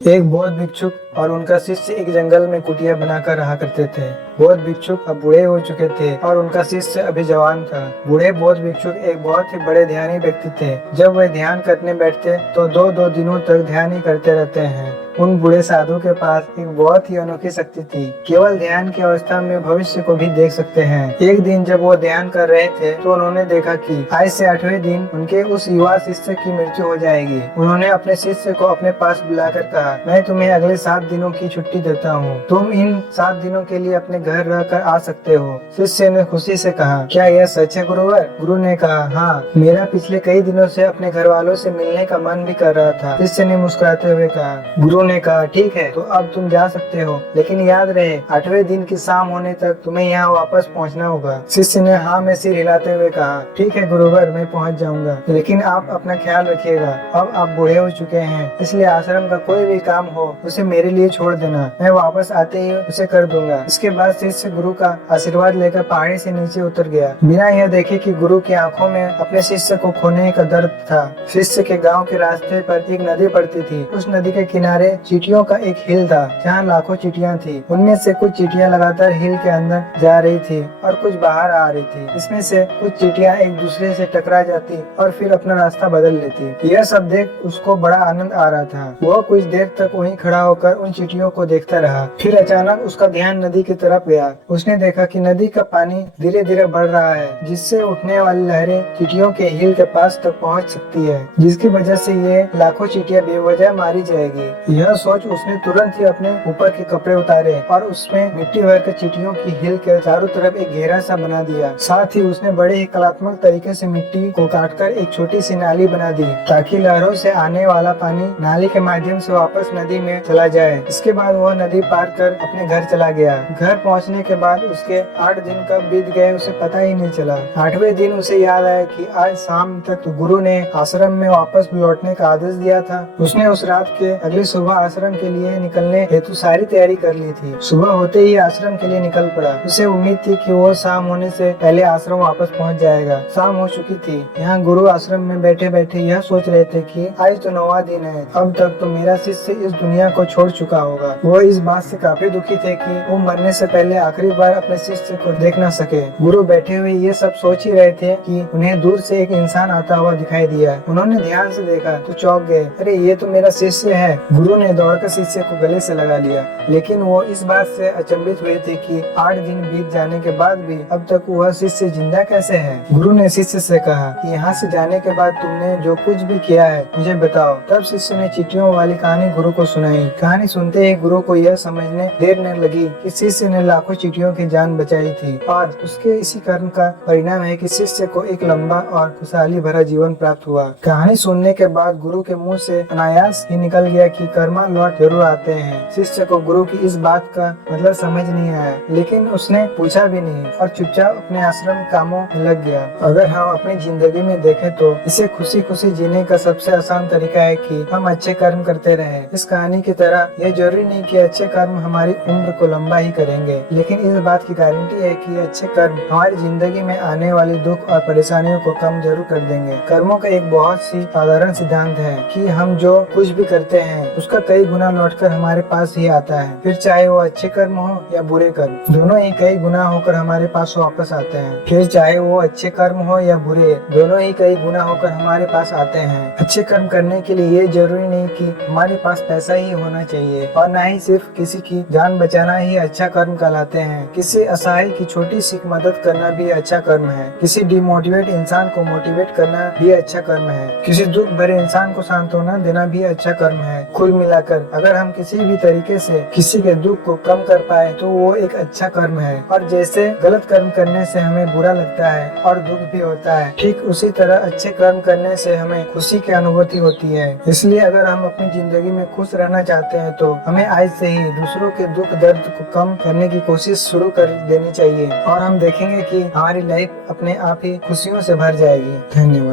एक बौद्ध भिक्षुक और उनका शिष्य एक जंगल में कुटिया बनाकर रहा करते थे। बौद्ध भिक्षुक अब बूढ़े हो चुके थे और उनका शिष्य अभी जवान था। बूढ़े बौद्ध भिक्षुक एक बहुत ही बड़े ध्यानी व्यक्ति थे। जब वे ध्यान करने बैठते तो दो दिनों तक ध्यान ही करते रहते हैं। उन बूढ़े साधु के पास एक बहुत ही अनोखी शक्ति थी। केवल ध्यान की अवस्था में भविष्य को भी देख सकते हैं। एक दिन जब वो ध्यान कर रहे थे तो उन्होंने देखा कि आज से 8वें दिन उनके उस युवा शिष्य की मृत्यु हो जाएगी। उन्होंने अपने शिष्य को अपने पास बुलाकर कहा, मैं तुम्हें अगले 7 दिनों की छुट्टी देता हूँ। तुम इन 7 दिनों के लिए अपने घर रहकर आ सकते हो। शिष्य ने खुशी से कहा, क्या यह सच है गुरुवर? गुरु ने कहा, हाँ, मेरा पिछले कई दिनों से अपने घर वालों से मिलने का मन भी कर रहा था। शिष्य ने मुस्कुराते हुए कहा। गुरु ने कहा, ठीक है, तो अब तुम जा सकते हो, लेकिन याद रहे 8वें दिन की शाम होने तक तुम्हें यहाँ वापस पहुँचना होगा। शिष्य ने हाँ में सिर हिलाते हुए कहा, ठीक है गुरुवर, मैं पहुँच जाऊंगा, लेकिन आप अपना ख्याल रखिएगा। अब आप बूढ़े हो चुके हैं, इसलिए आश्रम का कोई भी काम हो उसे मेरे लिए छोड़ देना। मैं वापस आते ही उसे कर दूंगा। इसके बाद शिष्य गुरु का आशीर्वाद लेकर पहाड़ी से नीचे उतर गया, बिना यह देखे कि गुरु की आंखों में अपने शिष्य को खोने का दर्द था। शिष्य के गांव के रास्ते पर एक नदी पड़ती थी। उस नदी के किनारे चींटियों का एक हिल था, जहाँ लाखों चींटियां थी। उनमें से कुछ चींटियां लगातार हिल के अंदर जा रही थी और कुछ बाहर आ रही थी। इसमें से कुछ चींटियां एक दूसरे से टकरा जाती और फिर अपना रास्ता बदल लेती। यह सब देख उसको बड़ा आनंद आ रहा था। वह कुछ देर तक वहीं खड़ा होकर उन चींटियों को देखता रहा। फिर अचानक उसका ध्यान नदी की तरफ गया। उसने देखा कि नदी का पानी धीरे धीरे बढ़ रहा है, जिससे उठने वाली लहरें चींटियों के हिल के पास तक पहुंच सकती है, जिसकी वजह से ये लाखों चींटियां बेवजह मारी जाएगी। यह सोच उसने तुरंत ही अपने ऊपर के कपड़े उतारे और उसमें मिट्टी भरकर चींटियों की हिल के चारों तरफ एक घेरा सा बना दिया। साथ ही उसने बड़े ही कलात्मक तरीके से मिट्टी को काटकर एक छोटी सी नाली बना दी, ताकि लहरों से आने वाला पानी नाली के माध्यम से वापस नदी में चला जाए। इसके बाद वह नदी पार कर अपने घर चला गया। घर पहुंचने के बाद उसके 8 दिन कब बीत गए उसे पता ही नहीं चला। 8वें दिन उसे याद आया कि आज शाम तक तो गुरु ने आश्रम में वापस लौटने का आदेश दिया था। उसने उस रात के अगली सुबह आश्रम के लिए निकलने हेतु सारी तैयारी कर ली थी। सुबह होते ही आश्रम के लिए निकल पड़ा। उसे उम्मीद थी कि वो शाम होने से पहले आश्रम वापस पहुंच जाएगा। शाम हो चुकी थी। यहाँ गुरु आश्रम में बैठे बैठे यह सोच रहे थे कि आज तो 9वां दिन है, अब तक तो मेरा शिष्य इस दुनिया को छोड़ चुका होगा। वो इस बात से काफी दुखी थे कि वो मरने से पहले आखिरी बार अपने शिष्य को देख न सके। गुरु बैठे हुए ये सब सोच ही रहे थे कि उन्हें दूर से एक इंसान आता हुआ दिखाई दिया। उन्होंने ध्यान से देखा तो चौंक गए, अरे ये तो मेरा शिष्य है। गुरु ने दौड़कर शिष्य को गले से लगा लिया, लेकिन वो इस बात से अचंभित हुए थे कि 8 दिन बीत जाने के बाद भी अब तक वह शिष्य जिंदा कैसे है। गुरु ने शिष्य से कहा कि यहाँ से जाने के बाद तुमने जो कुछ भी किया है मुझे बताओ। तब शिष्य ने चींटियों वाली कहानी गुरु को सुनाई। कहानी सुनते ही गुरु को यह समझने देर न लगी कि शिष्य ने लाखों चींटियों की जान बचाई थी और उसके इसी कर्म का परिणाम है कि शिष्य को एक लंबा और खुशहाली भरा जीवन प्राप्त हुआ। कहानी सुनने के बाद गुरु के मुंह से अनायास ही निकल गया कि कर्मा लौट जरूर आते हैं। शिष्य को गुरु की इस बात का मतलब समझ नहीं आया, लेकिन उसने पूछा भी नहीं और चुपचाप अपने आश्रम कामों में लग गया। अगर हम अपनी जिंदगी में देखें तो इसे खुशी खुशी जीने का सबसे आसान तरीका है कि हम अच्छे कर्म करते रहें। इस कहानी की तरह यह जरूरी नहीं कि अच्छे कर्म हमारी उम्र को लंबा ही करेंगे, लेकिन इस बात की गारंटी है कि अच्छे कर्म हमारी जिंदगी में आने वाली दुख और परेशानियों को कम जरूर कर देंगे। कर्मों का एक बहुत सी साधारण सिद्धांत है कि हम जो कुछ भी करते हैं उसका कई गुना लौटकर हमारे पास ही आता है। फिर चाहे वो अच्छे कर्म हो या बुरे कर्म, दोनों ही कई गुना होकर हमारे पास वापस आते हैं। फिर चाहे वो अच्छे कर्म हो या बुरे, दोनों ही कई गुना होकर हमारे पास आते हैं। अच्छे कर्म करने के लिए ये जरूरी नहीं कि हमारे पास पैसा ही होना चाहिए और न ही सिर्फ किसी की जान बचाना ही अच्छा कर्म कहलाते हैं। किसी असहाय की छोटी सी मदद करना भी अच्छा कर्म है। किसी डिमोटिवेट इंसान को मोटिवेट करना भी अच्छा कर्म है। किसी दुख भरे इंसान को सांत्वना देना भी अच्छा कर्म है। कुल मिलाकर अगर हम किसी भी तरीके से किसी के दुख को कम कर पाए तो वो एक अच्छा कर्म है। और जैसे गलत कर्म करने से हमें बुरा लगता है और दुख भी होता है, ठीक उसी तरह अच्छे कर्म करने से हमें खुशी की अनुभूति होती है। इसलिए अगर हम अपनी जिंदगी में खुश रहना चाहते हैं तो हमें आज से ही दूसरों के दुख दर्द को कम करने की कोशिश शुरू कर देनी चाहिए और हम देखेंगे कि हमारी लाइफ अपने आप ही खुशियों से भर जाएगी। धन्यवाद।